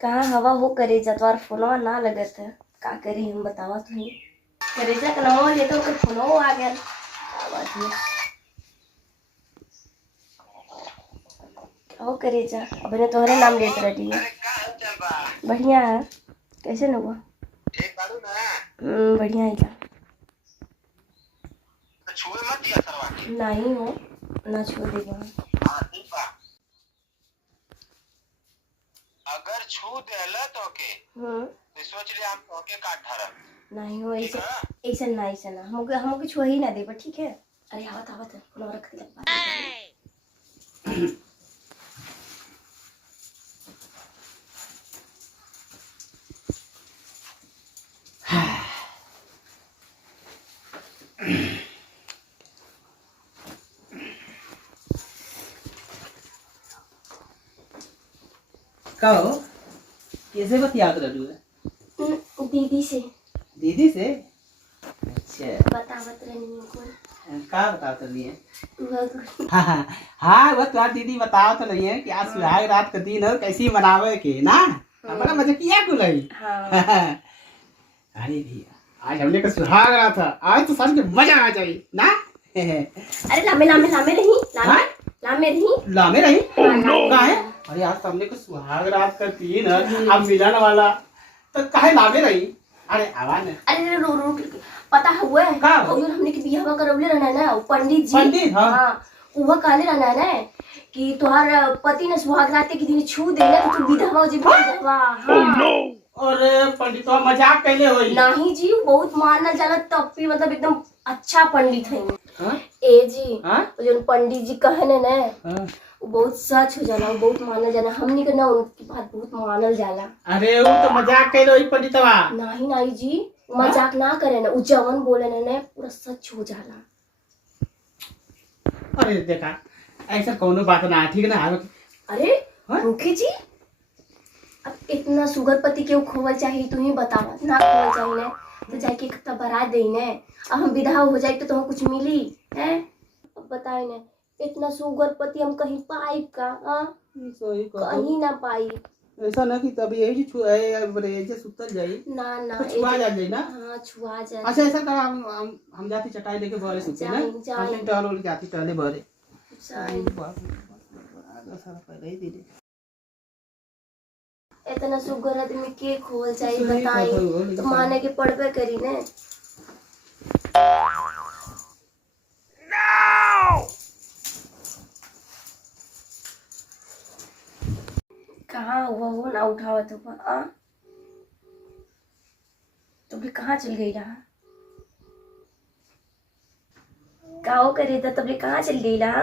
कहाँ हवा हो करेजा तो फोनवा ना लगत है। का करी हम बतावा तू ही करेजा का नाम ले तो फोनवा आ गया। का बात है क्या हो करेजा अब ने तोहरे नाम लेत रही है। बढ़िया है कैसे न हुआ बढ़िया है क्या नहीं हो ना छू देगा अगर छू देला तो के तो सोच ले हम ओके काट धरम नहीं हो ऐसे ऐसे ना ऐसे ना हमको छुआ ही ना दे पर ठीक है। अरे आवत आवत फोन रख दे बात कहो कैसे बतियात रहलू है दीदी से दीदी से। अच्छा बतावत रहनी को का बतावत रही है। हाँ वो तुम्हारी दीदी बतावत रही है कि आज सुहाग रात का दिन है कैसी मनावे के ना बड़ा मजा किया कुलई। अरे भैया आज हमने का सुहाग रात था आज तो सच में मजा आ जाए ना। अरे लामे लामे लामे नहीं लामे रही का है। अरे आज हमने को सुहाग रात का दिन है अब मिलन वाला तो काहे लामे रही। अरे आवा ना अरे रो रो पता हुआ है का और हमने की बियाह करवले रहना ना पंडित जी पंडित हां वो काले रहना ना कि तोहार पति ने सुहाग रात के दिन छू देला तो तू विधवा हो जी विधवा। हां अरे पंडितवा मजाक कैले होई नहीं जी बहुत मानल जाला तब भी मतलब एकदम अच्छा पंडित है। हां ए जी हां जो पंडित जी कहने ना वो बहुत सच हो जाला वो बहुत मानल जाला हमनी के ना उनकी बात बहुत मानल जाला। अरे वो तो मजाक कैले होई पंडितवा नहीं नहीं जी मजाक ना करे ना उ जवन बोले ना पूरा सच हो जाला। अरे देखा ऐसा कोनो बात ना ठीक ना। अरे मुखी जी अब इतना सुगर पति क्यों खोवल चाहिए तू ही बतावा ना खोवल चाहिए ना तो जाके एक तब बारात दे ने अब हम विधा हो जाए तो तुम्हें कुछ मिली है। अब बताए ना इतना सुगर पति हम कहीं पाई का कहीं ना पाई। ऐसा ना कि तभी यही जो सुतल जाई ना ना तो छुआ जा जाई ना। हां छुआ जा। अच्छा ऐसा कर हम जाती चटाई लेके भरे सुते ना हम टहल जाती टहले भरे सारा पहले ही दे इतना सुगर आदमी के खोल चाहिए बताई तो माने के पड़बे करी ने। कहाँ हुआ वो ना उठावा तो तुम भी कहाँ चल गई रहा काओ करे था तुम कहाँ चल गई रहा।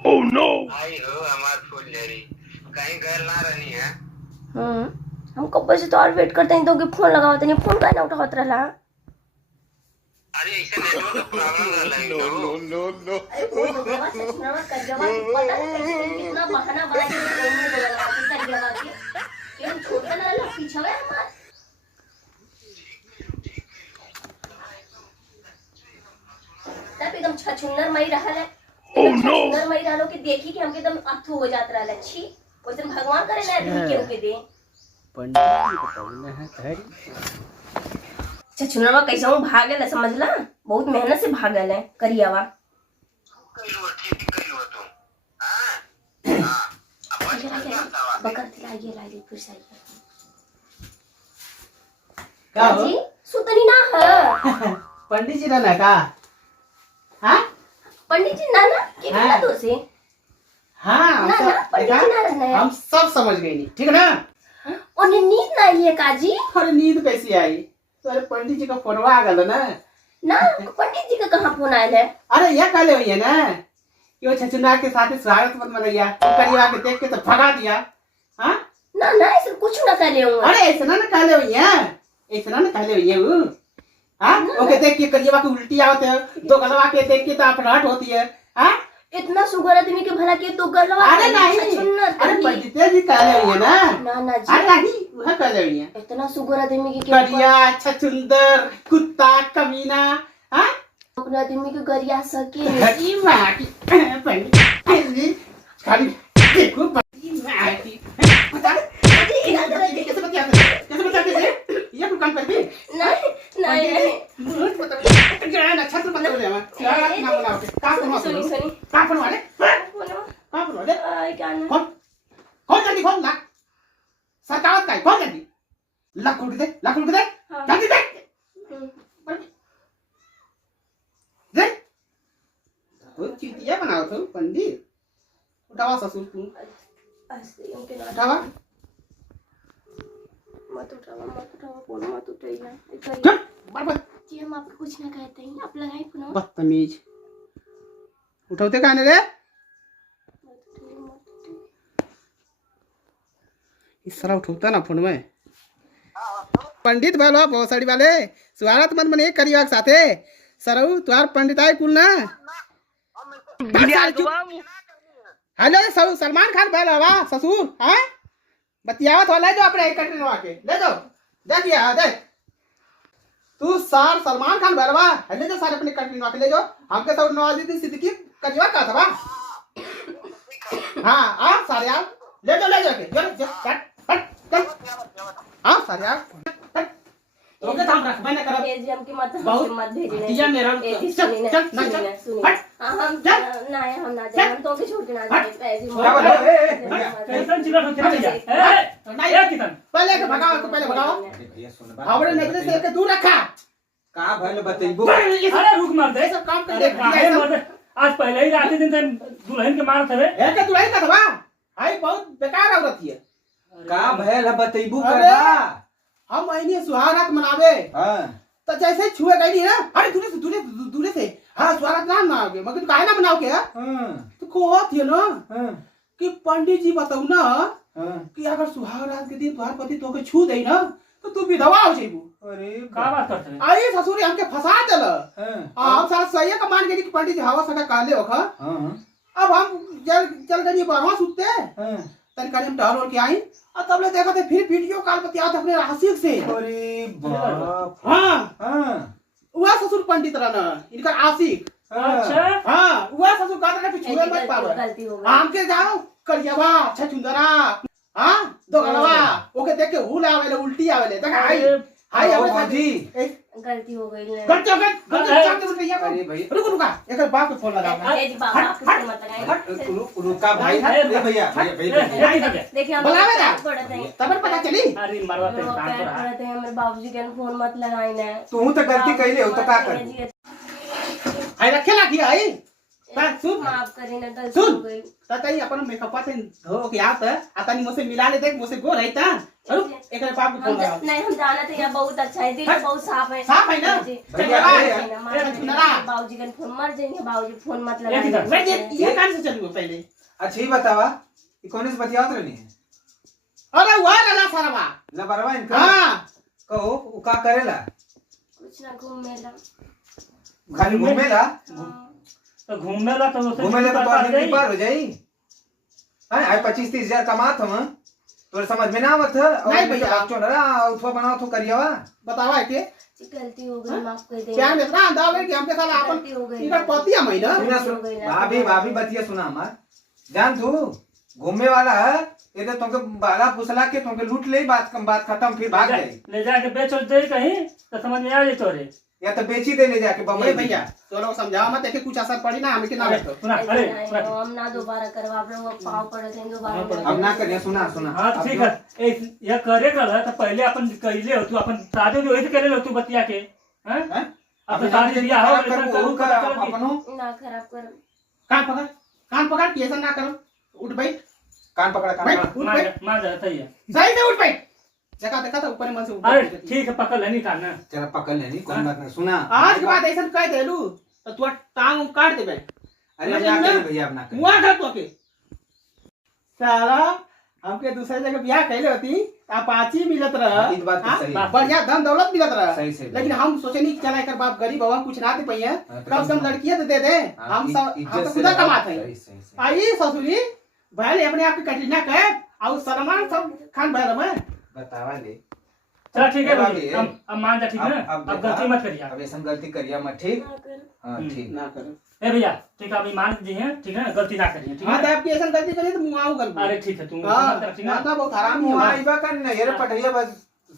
ओह नो आई हो हमार फूल झड़ी कहीं घर ना रहनी है। हम कब से तो और वेट करते हैं तो कि फोन लगावत नहीं फोन काहे ना उठावत रहला। अरे ऐसे नेटवर्क का प्रॉब्लम रहला है नो अरे वो बाबा सचना कर जवाब पता नहीं कितना बहाना बना के फोन में बोला कर जवाब के हम छोड़ता ना लो पीछे है हमार तब एकदम छछुन्नर मई रहल है छछुन्नर मई रहलो कि देखी कि हमके एकदम अथु हो जात रहल छी ओसन भगवान करे ना अभी केहू के दे पंडित को बोलना है कह छछुन्नरवा कैसे हूं भागल है समझला बहुत मेहनत से भागल है करियावा कइलो ठीक कइलो तो हां अब बकर लाइए फिर से क्या हो जी सुतनी ना है पंडित जी रहना का। हाँ पंडित जी ना के कहना तो से हाँ ना ना पंडित जी ना रहना है हम सब समझ गए नहीं ठीक ना। उन्हें नींद ना आई है काजी। अरे नींद कैसी आई तो अरे पंडित जी का फोनवा आ गया ना पंडित जी का कहाँ फोन आया है। अरे यह काले हुई है ना कि वो छछुंदर के साथ स्वागत मत मनैया वो करिया के देख के तो भगा दिया। हाँ ना ऐसा कुछ ना करे हूँ। अरे ऐसा ना काले हुई है ऐसा ना काले हुई है वो। हाँ ओके देख के करिया के उल्टी आवत है दो गलवा के देख के तो अपराध होती है। हाँ इतना सुगर आदमी के भला के तो गलवा अरे नहीं अरे पंडित जी काले हुई है ना ना जी अरे नहीं वह काले हुई है इतना सुगर आदमी के करिया छछुंदर कुत्ता कमीना। हाँ अपना आदमी के गरिया सके जी माँ की पंडित जी खाली देखो पंडित जी माँ की लाख खोल के दे, लाख खोल के दे, हाँ। जल्दी दे, दे। तो चीटिया बनाओ तो पंडित, उठावा ससुर तू, ऐसे उनके ना उठावा, मत उठावा फोन मत उठाइए चुप, बाबा, जी हम आपको कुछ ना कहते हैं आप लगाए फोन बदतमीज, उठाते कहने रे, इस तरह उठौता ना फोन में पंडित भलो बहुत साड़ी वाले स्वागत मन मने करिया के साथे सरऊ तुहार पंडिताई कुल ना हेलो सब सलमान खान भलो वा ससुर हैं बतियावत हो ले जो अपने एक कटरी नवा के ले जाओ देखिए देख तू सार सलमान खान भलवा ले जो सारे अपने कटरी नवा के ले जाओ हमके सब नवाजुद्दीन सिद्दीकी करिया का था हां आ सारे यार ले जाओ के चल हाँ सर यार ओके काम रख मैंने करा एजीएम की मत बहुत मत भेजना भतीजा मेरा चल चल ना चल सुनिए हम ना जाए हम तो के छोड़ के ना जाए कैसन चिल्ला ठोक के ए कितन पहले के भगाओ तो पहले भगाओ भैया सुन हमरे नजर से के दूर रखा का भइल बतइबो अरे रुक मार दे ये सब काम कर अरे दे काहे मार दे आज पहले ही रात दिन से दुल्हन के मारत हवे है के दुलाई का दवा भाई बहुत बेकार औरत है का भइल बतइबो अरे! करबा हम महीने सुहागरात मनावे हां तो जैसे छुए गई ना अरे दूर से हाँ सुहागरात ना मनाओगे मगर काहे ना मनाओगे हां तो कहत है ना हां कि पंडित जी बताऊ ना हां कि अगर सुहागरात के दिन तुम्हार पति तोके छू दे ना तो तू विधवा हो जाइबू अरे का बात करत हवे आई ससुर हमके फंसा देल हां हम सारा सही का मान गेली कि पंडित जी हवा सका काले ओखा हां अब हम चल गई बारवा सुते हां तन काले हम टहल के आई और तब ले देखा थे फिर वीडियो कॉल पर आते अपने आशिक से अरे बाप हां हां हुआ ससुर पंडित रहना इनका आशिक अच्छा हां हुआ ससुर का रहे छुए मत पावे गलती हो गई हमके जाओ करियावा छछुंदरा हां दो गलवा ओके देख के हुल आवेले उल्टी आवेले देख आई आई ओ हमें बाजी गलती हो गई गट चाप दे भैया अरे भाई रुक एक बाप को फोन लगा ए जी बाबा आप कुछ मत लगाए रुका भाई ए भैया देखिए हम बुलावे ना। पड़ते हैं तब पता चली अरे मरवा पे काम पैर कर पड़ते हैं मेरे बाबूजी के फोन मत लगाई ना तू तो गलती कइले हो तो का कर आई रखे ला किया आई बात सुन माफ करी ना गलती सुन। हो गई ततई अपन मेकअप से धो के आत आता नहीं मुझसे मिला ले देख मुझसे गोर है ता चलो एक बाप को फोन लगा नहीं हम जाना थे यहाँ बहुत अच्छा है दिल बहुत साफ है साफ है ना? जी। भैया, भैया। बाबूजी का फोन मर जाएंगे बाबूजी फोन मत एक ही मैं लगाइए ये कान से चलू पहले अच्छा ही बतावा ये कौन से बतियात रहनी है अरे हुआ रला सारा लबरवा इनका हां कहो उ का करेला कुछ ना घूम मेला खाली घूमेला तो घूमेला तो उसे घूमेला तो पार जिंदगी गई। पार हो जाई हां आई 25-30 हजार कमात हम तोर समझ में ना आवत है और नहीं भैया। बच्चों ना उठवा बनाओ तो करियावा बतावा है के जी, गलती हो गई माफ कर दे क्या में इतना अंदाज है कि हमके साला अपन गलती हो गई इनका पति है महीना सुना सुन भाभी बतिया सुना हमार जान तू घूमने वाला है ये तो तुमके बाला फुसला के तुमके लूट ले बात खत्म फिर भाग जाई ले जाके बेच और दे कहीं तो समझ में आ जाए तोरे या तो बेची दे ले जाके ए बम्बई भैया तो लोग समझाओ मत देखे कुछ असर पड़ी ना हमें के ना बैठो सुना ऐसे अरे नहीं, सुना हम ना दोबारा करवा आप लोग पाँव पड़े थे दोबारा नहीं अब ना करिए सुना सुना हाँ तो ठीक है यह करे कर तो पहले अपन कइले हो तू अपन शादी भी वही से करे लो तू बतिया के हैं हैं? अपन शादी बियाह हो खराब ऐसा कर करू का कर अपनो ना खराब कर कान पकड़ कि ऐसा ना करो उठ बैठ कान पकड़ा कान बैठ पकड़ा उठ बैठ मार जाता ही है सही से उठ बैठ देखा था ऊपर मन से उठ अरे बैठ। ठीक है पकड़ लेनी का ना तेरा पकड़ लेनी कोई बात नहीं सुना आज के बाद ऐसा कह देलू तो तू टांग काट देबे अरे अब ना करिए भैया अब ना करिए मुआ कर तो के साला हमके दूसरे जगह ब्याह कैले होती अपाची मिलत रह इस बात तो सही है। बढ़िया धन दौलत मिलत रह सही सही लेकिन हम सोचे नहीं चला एकर बाप गरीब हवा कुछ ना दे पाइए हाँ, तो कम से कम लड़कियां तो दे दे हम सब हम तो खुदा रहो। कमाते हैं सही सही सही आई ससुरी भले अपने आप की कटरीना कैफ और सलमान सब खान भैरव में बतावा ले चल ठीक है अब भाई ये- अब मान जा ठीक है ना अब देखा, गलती मत करिए अब ऐसा गलती करिया मत ठीक ना कर हाँ ठीक ना करो ए भैया ठीक है अभी मान जी हैं ठीक है ना गलती ना करिए ठीक हाँ है तो आपकी ऐसा गलती करिए तो मुआऊ कर अरे ठीक है तुम हाँ ठीक है ना बहुत हरामी मुआ है आइबा कर ना यार पढ़िया बस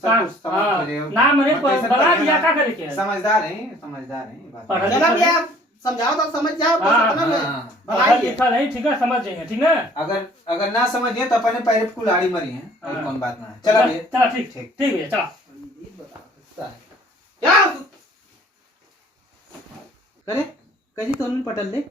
सब हाँ, कुछ समाप्त करे ना मने मत ऐसा बड़ा करिए दिया ना। का करे के समझदार है बात पढ़ा चला भैया समझाओ तो समझ जाओ तो हाँ, सपना में हाँ। भलाई पढ़ा है। लिखा नहीं, ठीक है, समझ जाएंगे, ठीक है। अगर अगर ना समझिए तो अपने पैर पे कुल्हाड़ी मरी है, हाँ। कौन बात ना है। चला भैया चला, ठीक ठीक। ठीक भैया, चला। क्या करे कैसी तो पटल ले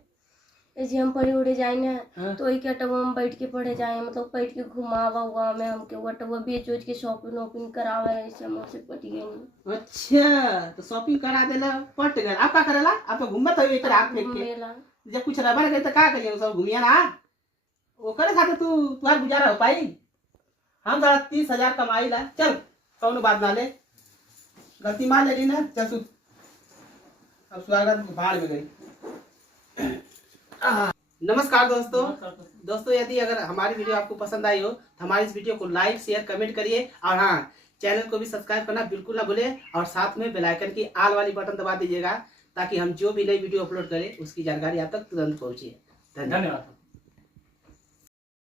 जी हम पढ़े उड़े जाए ना हाँ। तो वही के अटवा में बैठ के पढ़े जाए, मतलब बैठ के घुमावा हुआ में हमके अटवा बेच उच के शॉपिंग वॉपिंग करावे, ऐसे हम से पट गए। अच्छा तो शॉपिंग करा देला पट गए। आप का करेला? आप तो घूमत हो एक रात फेंक के। मेला जब कुछ रबर गए तो का करिए सब घूमिया ना ओकरे साथे तू तुम्हार गुजारा हो पाई। हम सारा 30,000 कमाई ला, चल कौनो बात ना ले, गलती मान ले ना, चल तू अब स्वागत भाड़ में गई। नमस्कार दोस्तों यदि अगर हमारी वीडियो आपको पसंद आई हो तो हमारी इस वीडियो को लाइक शेयर कमेंट करिए और हाँ चैनल को भी सब्सक्राइब करना बिल्कुल ना भूले और साथ में बेल आइकन की आल वाली बटन दबा दीजिएगा ताकि हम जो भी नई वीडियो अपलोड करें उसकी जानकारी आप तक तुरंत पहुंचे। धन्यवाद। धन्यवाद।